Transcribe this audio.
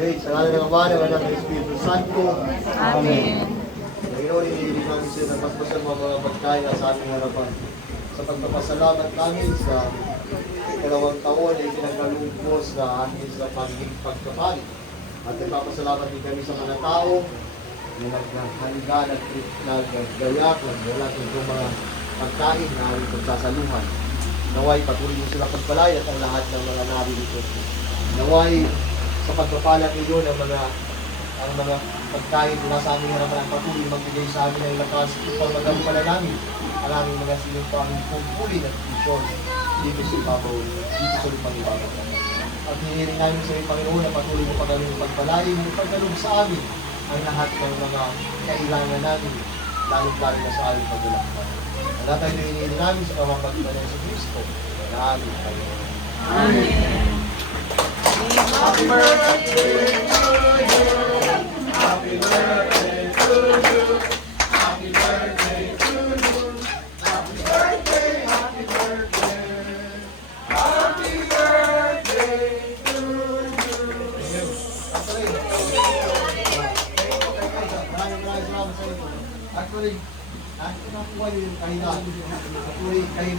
Okay, sa ngalan ng Ama, ng Anak, ng Espiritu Santo. Amen. Ngayon, inihiling namin sila ng paspasan mga pagkain na sa aming harapan. Sa pagpapasalamat namin sa ikalawang taon ay pinagkalugmos sa akin sa pagiging pagkapali. At nagpapasalamat din kami sa mga tao na naghaliga, naggayak, nagdalat ng mga pagkain na aming pagsasaluhan. Naway, patuloy mo sila pagpalay at ang lahat ng mga narito. Naway, sa pagpapalat ninyo ng mga pagkain mula sa aming harapan ang patuloy magbigay sa amin ng lakas upang magampalan namin ang aming mga sinumpang pagpuli ng pisyon dito sa ibabaw, dito sa lupang ibabaw. At hinihiling namin sa iyong Panginoon na patuloy mo pagkalong pagpalain mo pagkalong sa amin ang lahat ng mga kailangan namin, lalong-lalo na sa aming paglalakbay. Ang lahat tayo hinihiling namin sa pamamagitan ng Kristo na aming Panginoon. Amen. Happy birthday to you. Happy birthday to you. Happy birthday to you. Happy birthday, happy birthday. Happy birthday to you. Actually, nakuha yung kahinaan. Actually, kahinaan.